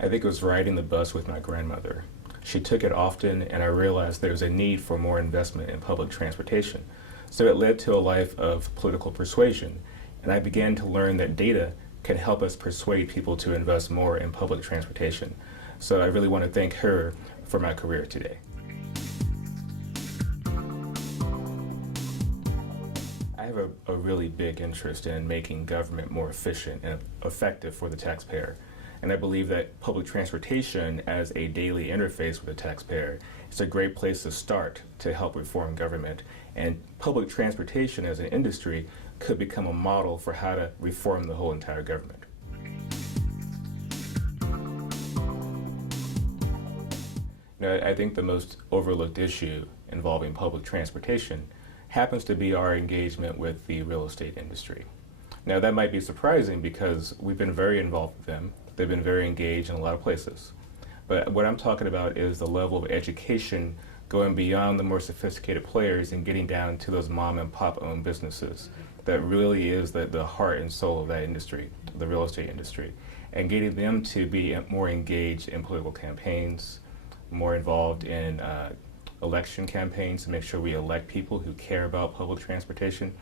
I think it was riding the bus with my grandmother. She took it often, and I realized there was a need for more investment in public transportation. So it led to a life of political persuasion, and I began to learn that data can help us persuade people to invest more in public transportation. So I really want to thank her for my career today. I have a really big interest in making government more efficient and effective for the taxpayer. And I believe that public transportation as a daily interface with the taxpayer is a great place to start to help reform government. And public transportation as an industry could become a model for how to reform the whole entire government. I think the most overlooked issue involving public transportation happens to be our engagement with the real estate industry. Now that might be surprising because we've been very involved with them. They've been very engaged in a lot of places. But what I'm talking about is the level of education going beyond the more sophisticated players and getting down to those mom and pop owned businesses. That really is the heart and soul of that industry, the real estate industry. And getting them to be more engaged in political campaigns, more involved in election campaigns to make sure we elect people who care about public transportation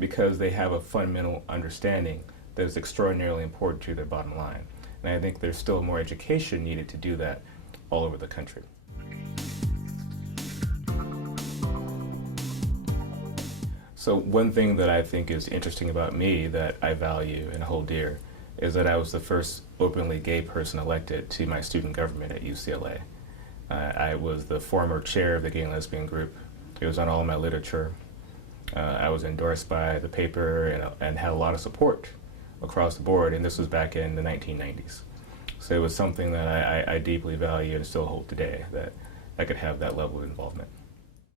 because they have a fundamental understanding that is extraordinarily important to their bottom line. And I think there's still more education needed to do that all over the country. So one thing that I think is interesting about me that I value and hold dear is that I was the first openly gay person elected to my student government at UCLA. I was the former chair of the gay and lesbian group. It was on all my literature. I was endorsed by the paper and had a lot of support across the board, and this was back in the 1990s. So it was something that I deeply value and still hold today, that I could have that level of involvement.